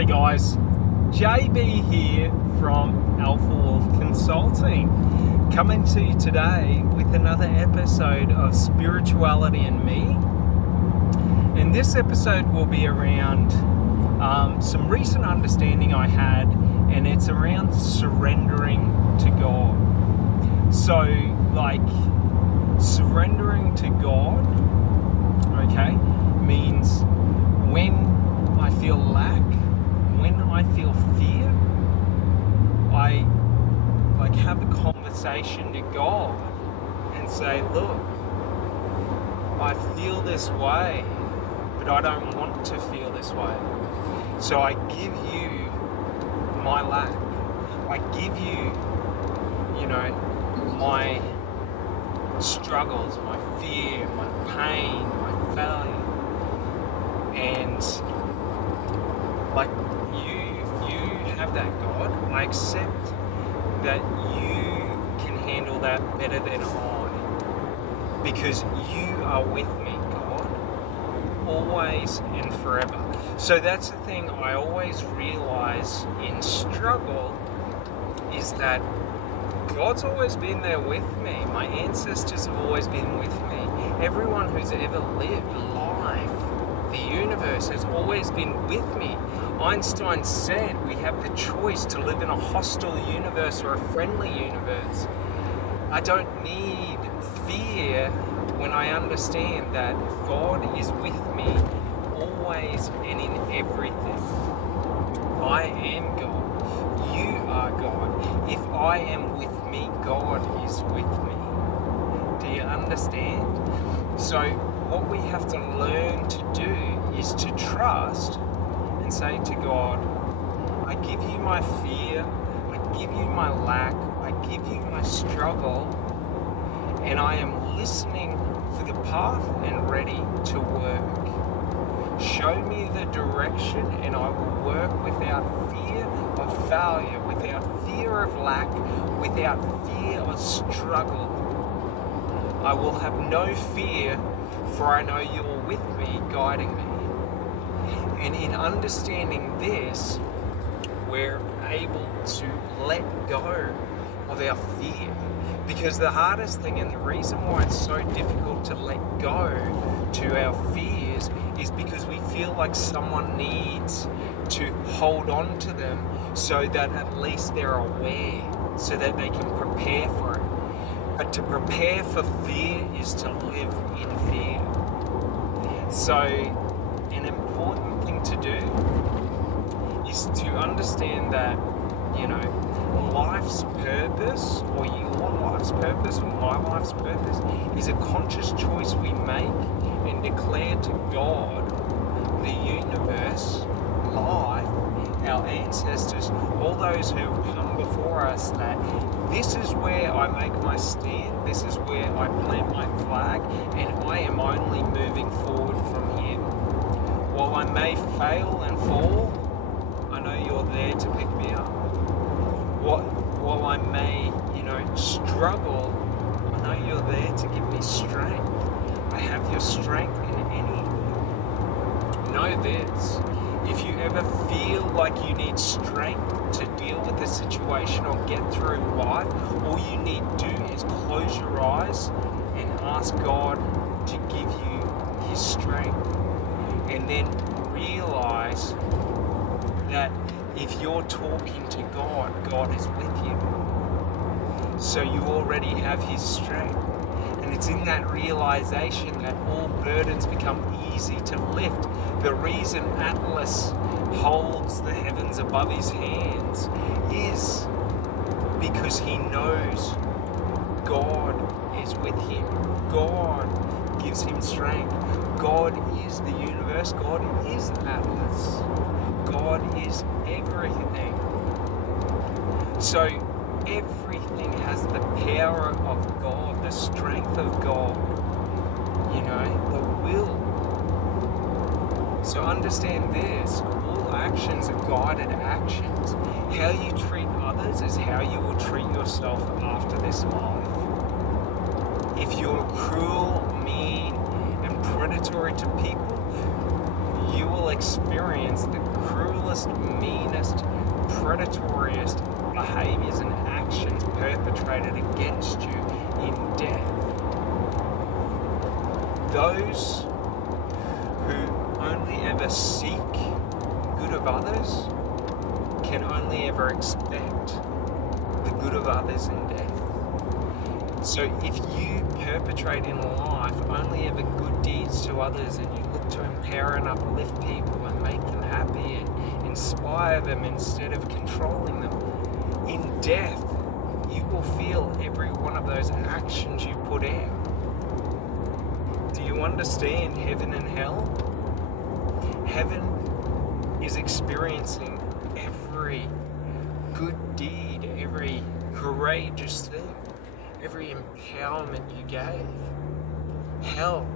Hey guys, JB here from Alpha Wolf Consulting, coming to you today with another episode of Spirituality and Me. And this episode will be around some recent understanding I had, and it's around surrendering to God. So, surrendering to God, okay, means when I feel lack, when I feel fear, I have a conversation to God and say, look, I feel this way, but I don't want to feel this way. So I give you my lack. I give you, my struggles, my fear, my pain, my failure. And you have that, God. I accept that you can handle that better than I, because you are with me, God, always and forever. So that's the thing I always realize in struggle, is that God's always been there with me. My ancestors have always been with me. Everyone who's ever lived life, the universe, has always been with me. Einstein said we have the choice to live in a hostile universe or a friendly universe. I don't need fear when I understand that God is with me always and in everything. I am God. You are God. If I am with me, God is with me. Do you understand? So what we have to learn to do is to trust and say to God, I give you my fear, I give you my lack, I give you my struggle, and I am listening for the path and ready to work. Show me the direction and I will work without fear of failure, without fear of lack, without fear of struggle. I will have no fear, for I know you are with me, guiding me. And in understanding this, we're able to let go of our fear. Because the hardest thing, and the reason why it's so difficult to let go to our fears, is because we feel like someone needs to hold on to them so that at least they're aware, so that they can prepare for it. But to prepare for fear is to live in fear. So an important thing to do is to understand that, life's purpose, or your life's purpose, or my life's purpose, is a conscious choice we make and declare to God, the universe, life, our ancestors, all those who have come before us, that this is where I make my stand, this is where I plant my flag, and I am only moving forward from here. While I may fail and fall, I know you're there to pick me up. While I may, struggle, I know you're there to give me strength. I have your strength in anything. Know this, if you ever feel like you need strength to deal with a situation or get through life, all you need to do is close your eyes and ask God to give you his strength. And then realize that if you're talking to God, God is with you. So you already have his strength. And it's in that realization that all burdens become easy to lift. The reason Atlas holds the heavens above his hands is because he knows God is with him. God gives him strength. God is the universe. God is Atlas. God is everything. So everything has the power of God, the strength of God, the will. So understand this, all actions are guided actions. How you treat others is how you will treat yourself after this life. If you're cruel, mean, and predatory to people, you will experience the cruelest vilest, meanest, predatoriest behaviors and actions perpetrated against you in death. Those who only ever seek good of others can only ever expect the good of others in death. So if you perpetrate in life only ever good deeds to others, and you look to empower and uplift people and make them happy and inspire them instead of controlling them, in death you will feel every one of those actions you put out. Do you understand heaven and hell? Heaven is experiencing every good deed, every courageous thing, every empowerment you gave. Hell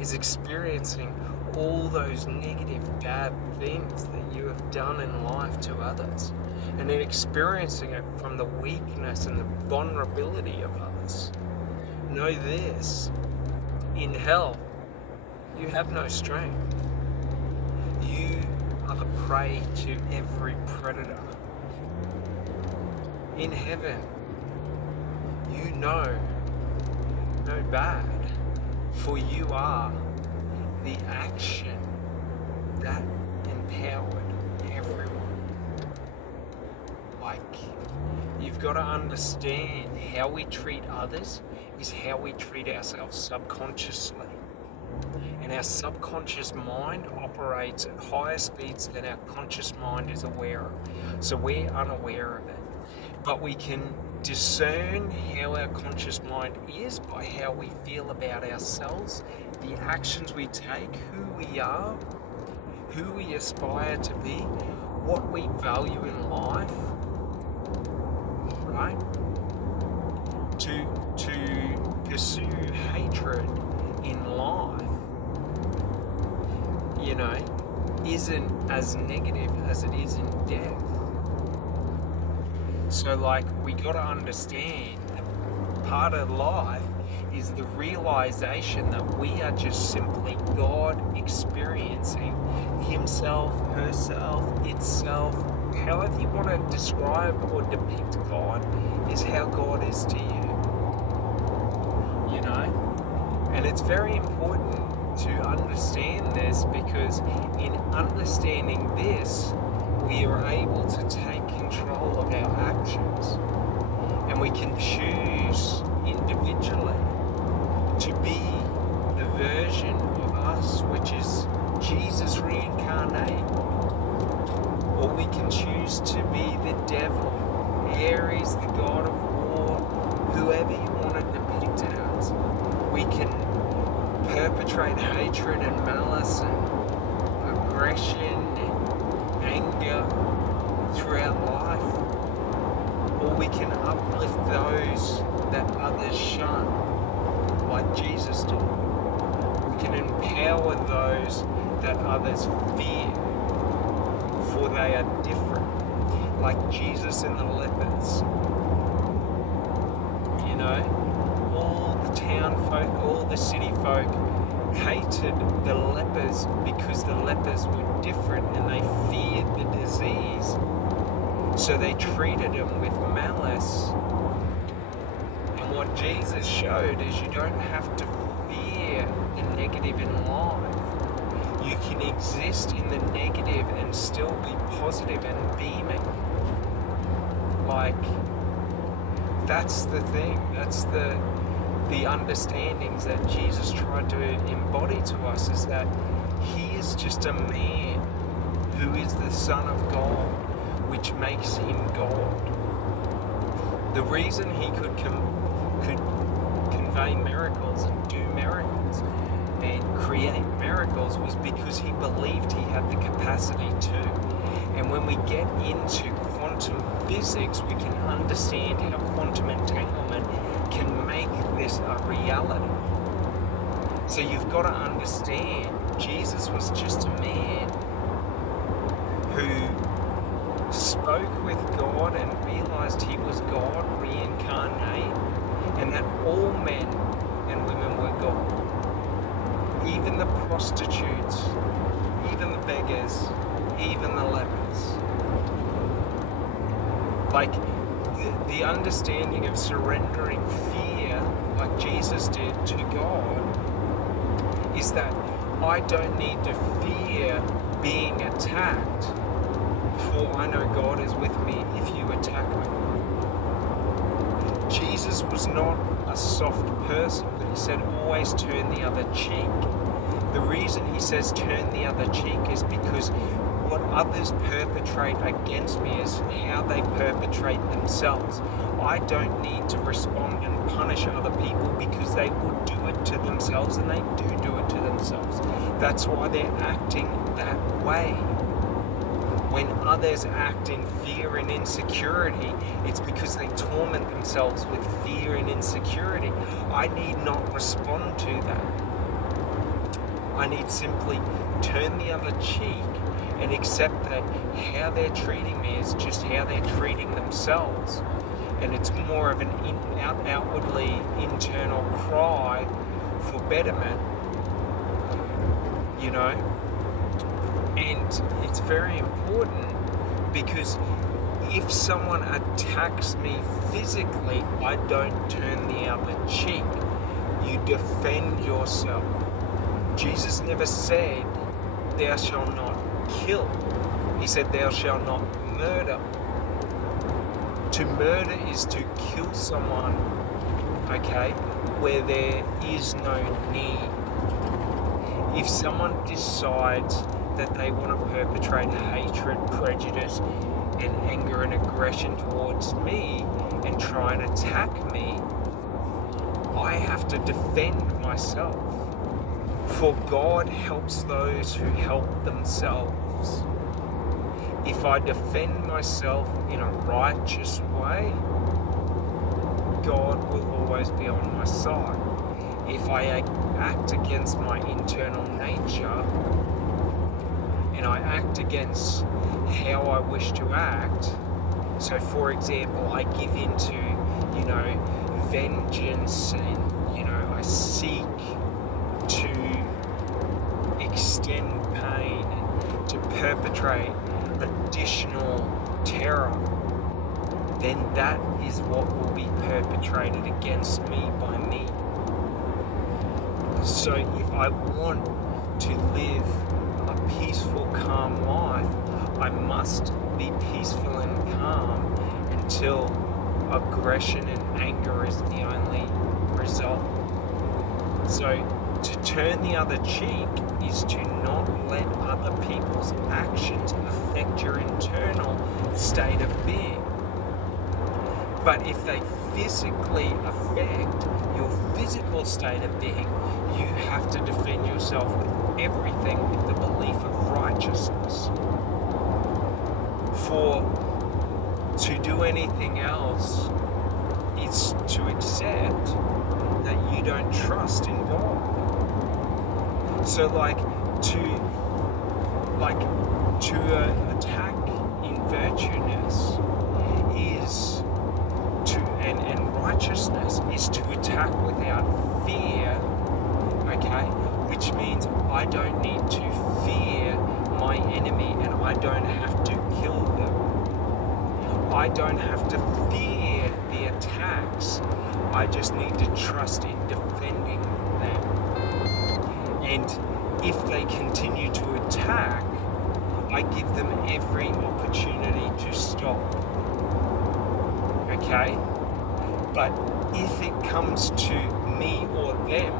is experiencing all those negative, bad things that you have done in life to others, and then experiencing it from the weakness and the vulnerability of others. Know this, in hell, you have no strength. You are the prey to every predator. In heaven, you know no bad, for you are the action that empowered everyone. Like, you've got to understand how we treat others is how we treat ourselves subconsciously. And our subconscious mind operates at higher speeds than our conscious mind is aware of. So we're unaware of it. But we can discern how our conscious mind is by how we feel about ourselves, the actions we take, who we are, who we aspire to be, what we value in life, right? To pursue hatred in life, isn't as negative as it is in death. So we got to understand that part of life is the realization that we are just simply God experiencing himself, herself, itself. However you want to describe or depict God is how God is to you. And it's very important to understand this, because in understanding this, we are able to take control of our actions, and we can choose individually to be the version of us which is Jesus reincarnated, or we can choose to be the devil, Ares, the god of war, whoever you want to depict it as. We can perpetrate hatred and malice and aggression and anger throughout life, or we can uplift those that others shun, like Jesus did. We can empower those that others fear, for they are different, like Jesus and the lepers. All the town folk, all the city folk hated the lepers because the lepers were different and they feared the disease. So they treated them with malice. And what Jesus showed is you don't have to fear the negative in life. You can exist in the negative and still be positive and beaming. That's the thing. That's the understandings that Jesus tried to embody to us, is that he is just a man who is the Son of God, which makes him God. The reason he could convey miracles and do miracles and create miracles was because he believed he had the capacity to. And when we get into quantum physics, we can understand how quantum entanglement can make this a reality. So you've got to understand, Jesus was just a man who spoke with God and realized he was God reincarnated, and that all men and women were God. Even the prostitutes, even the beggars, even the lepers. Like the understanding of surrendering fear, like Jesus did to God, is that I don't need to fear being attacked, for I know God is with me if you attack me. Jesus was not a soft person, but he said always turn the other cheek. The reason he says turn the other cheek is because what others perpetrate against me is how they perpetrate themselves. I don't need to respond and punish other people because they will do it to themselves, and they do it to themselves. That's why they're acting that way. When others act in fear and insecurity, it's because they torment themselves with fear and insecurity. I need not respond to that. I need simply turn the other cheek and accept that how they're treating me is just how they're treating themselves. And it's more of an outwardly internal cry for betterment, you know? And it's very important, because if someone attacks me physically, I don't turn the other cheek. You defend yourself. Jesus never said, thou shalt not kill. He said, thou shalt not murder. To murder is to kill someone, okay, where there is no need. If someone decides that they want to perpetrate hatred, prejudice, and anger and aggression towards me and try and attack me, I have to defend myself. For God helps those who help themselves. If I defend myself in a righteous way, God will always be on my side. If I act against my internal nature, and I act against how I wish to act, so for example, I give into, vengeance, and, I seek to extend pain and to perpetrate additional terror, then that is what will be perpetrated against me by me. So if I want to live a peaceful, calm life, I must be peaceful and calm until aggression and anger is the only result. So to turn the other cheek is to not let other people's actions affect your internal state of being. But if they physically affect your physical state of being, you have to defend yourself with everything, with the belief of righteousness. For to do anything else is to accept that you don't trust in God. So to attack in virtueness is to, and righteousness is to attack without fear, okay? Which means I don't need to fear my enemy, and I don't have to kill them. I don't have to fear the attacks. I just need to trust in defending them. And if they continue to attack, I give them every opportunity to stop. Okay? But if it comes to me or them,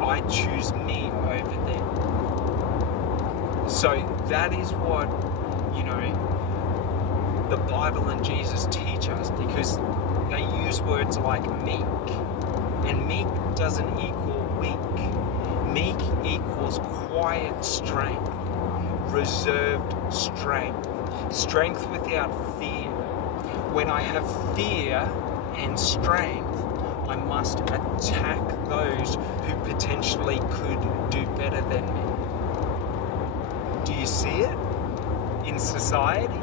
I choose me over them. So that is what, the Bible and Jesus teach us, because they use words like meek. And meek doesn't equal weak. Meek equals quiet strength, reserved strength, strength without fear. When I have fear and strength, I must attack those who potentially could do better than me. Do you see it in society?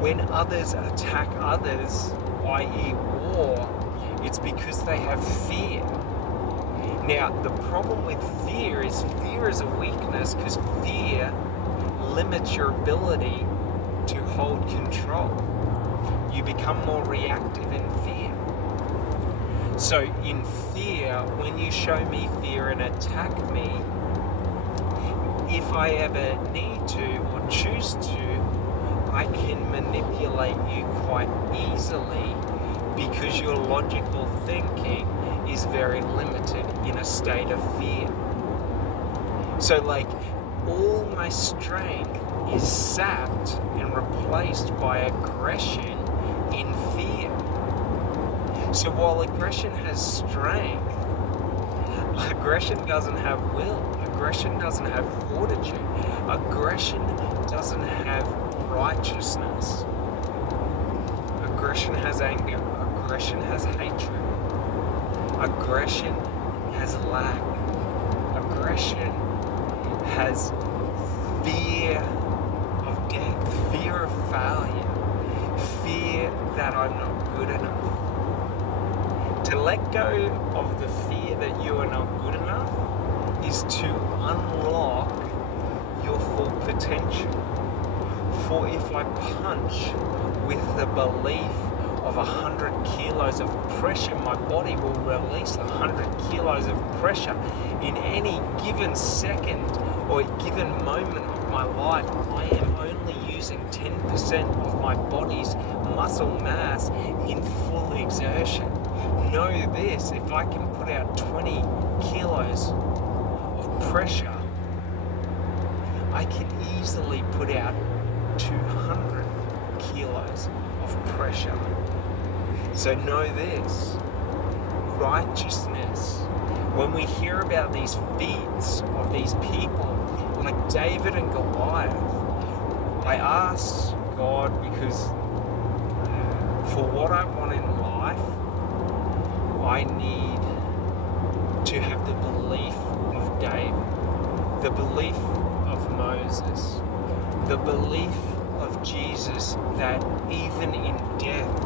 When others attack others, i.e. war, it's because they have fear. Now, the problem with fear is a weakness, because fear limits your ability to hold control. You become more reactive in fear. So in fear, when you show me fear and attack me, if I ever need to or choose to, I can manipulate you quite easily because your logical thinking is very limited in a state of fear. So like all my strength is sapped and replaced by aggression in fear. So while aggression has strength, aggression doesn't have will. Aggression doesn't have fortitude. Aggression doesn't have righteousness. Aggression has anger. Aggression has hatred. Aggression has lack. Aggression has fear of death, fear of failure, fear that I'm not good enough. To let go of the fear that you are not good enough is to unlock your full potential. For if I punch with the belief of 100 kilos of pressure, my body will release 100 kilos of pressure in any given second or given moment of my life. I am only using 10% of my body's muscle mass in full exertion. Know this, if I can put out 20 kilos of pressure, I can easily put out 200 kilos of pressure. So know this, righteousness, when we hear about these feats of these people, like David and Goliath, I ask God because for what I want in life, I need to have the belief of David, the belief of Moses, the belief of Jesus that even in death,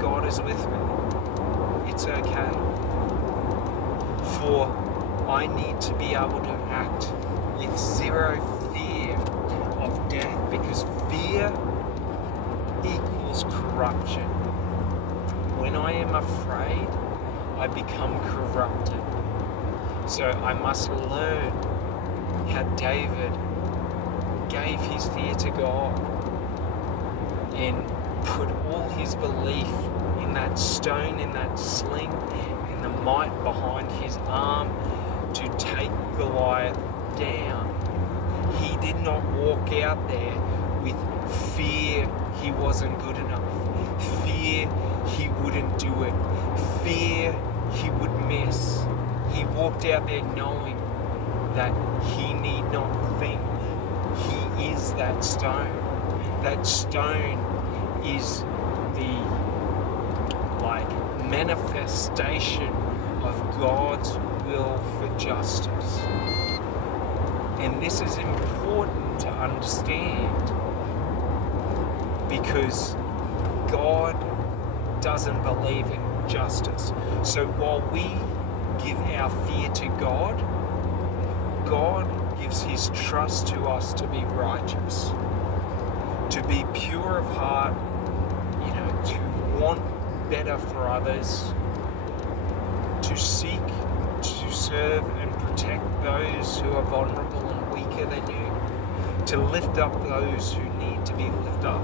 God is with me. It's okay. For I need to be able to act with zero fear of death because fear equals corruption. When I am afraid, I become corrupted. So I must learn how David gave his fear to God and put all his belief in that stone, in that sling, in the might behind his arm to take Goliath down. He did not walk out there with fear he wasn't good enough, fear he wouldn't do it, fear he would miss. He walked out there knowing that he need not think. He is that stone. That stone is the manifestation of God's will for justice. And this is important to understand because God doesn't believe in justice. So while we give our fear to God, God gives his trust to us to be righteous, to be pure of heart, to want better for others, to seek, to serve and protect those who are vulnerable and weaker than you, to lift up those who need to be lifted up.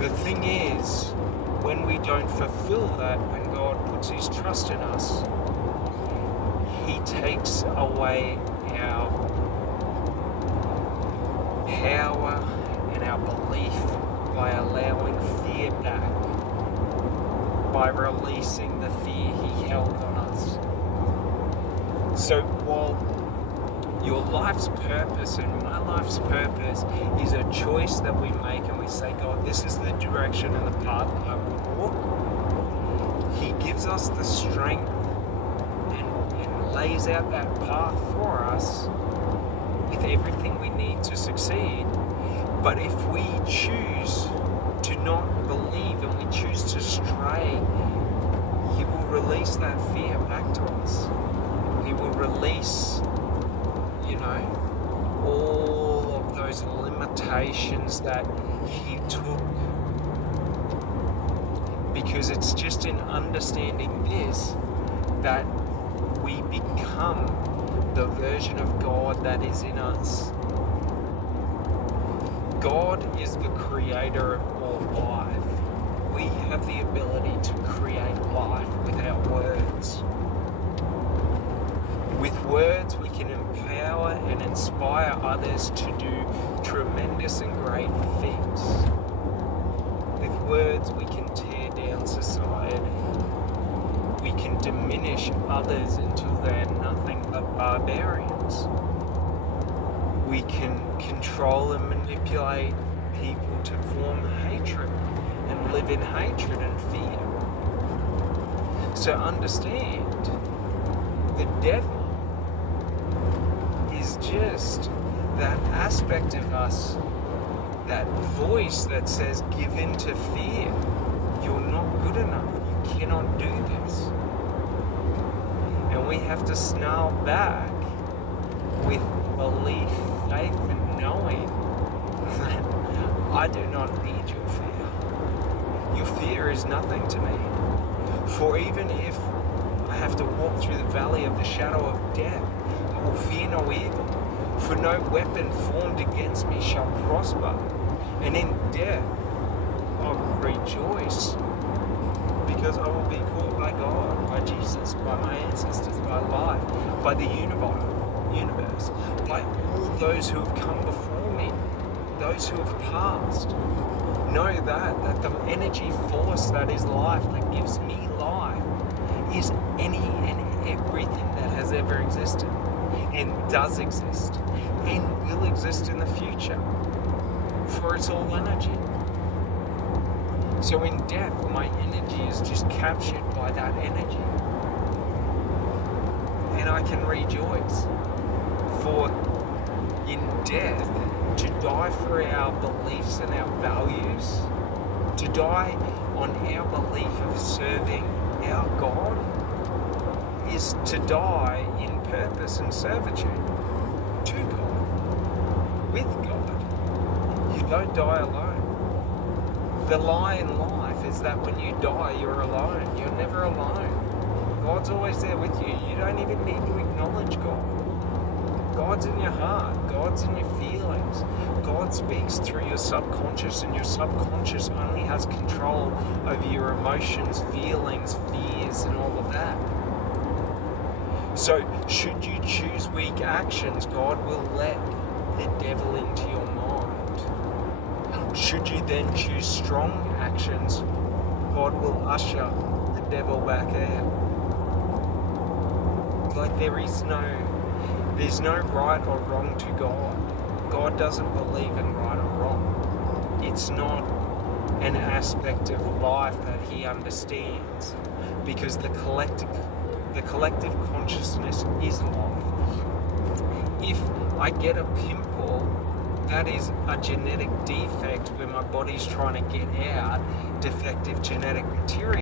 The thing is, when we don't fulfill that, when God puts his trust in us, he takes away our power and our belief by allowing fear back, by releasing the fear he held on us. So while your life's purpose and my life's purpose is a choice that we make and we say, God, this is the direction and the path I will walk, he gives us the strength and lays out that path for us with everything we need to succeed. But if we choose to not believe and we choose to stray, he will release that fear back to us. He will release, all of those limitations temptations that he took. Because it's just in understanding this that we become the version of God that is in us. God is the creator of all life. We have the ability to create life with our words. With words, we can empower and inspire others to do tremendous and great feats. With words, we can tear down society. We can diminish others until they're nothing but barbarians. We can control and manipulate people to form hatred and live in hatred and fear. So understand, the devil is just that aspect of us, that voice that says, give in to fear. You're not good enough. You cannot do this. And we have to snarl back with belief, faith, and knowing that I do not need your fear. Your fear is nothing to me. For even if I have to walk through the valley of the shadow of death, I will fear no evil. For no weapon formed against me shall prosper. And in death I will rejoice, because I will be caught by God, by Jesus, by my ancestors, by life, by the universe, by all those who have come before me, those who have passed. Know that the energy force that is life, that gives me life, is any and everything that has ever existed, and does exist, and will exist in the future. For it's all energy. So in death, my energy is just captured by that energy. And I can rejoice. For in death, to die for our beliefs and our values, to die on our belief of serving our God, is to die in purpose and servitude to God, with God. You don't die alone. The lie in life is that when you die, you're alone. You're never alone. God's always there with you. You don't even need to acknowledge God. God's in your heart. God's in your feelings. God speaks through your subconscious, and your subconscious only has control over your emotions, feelings, fears, and all of that. So, should you choose weak actions, God will let the devil into your mind. Should you then choose strong actions, God will usher the devil back out. Like there's no right or wrong to God. God doesn't believe in right or wrong. It's not an aspect of life that he understands, because the collective consciousness is life. If I get a pimple, that is a genetic defect where my body's trying to get out defective genetic material.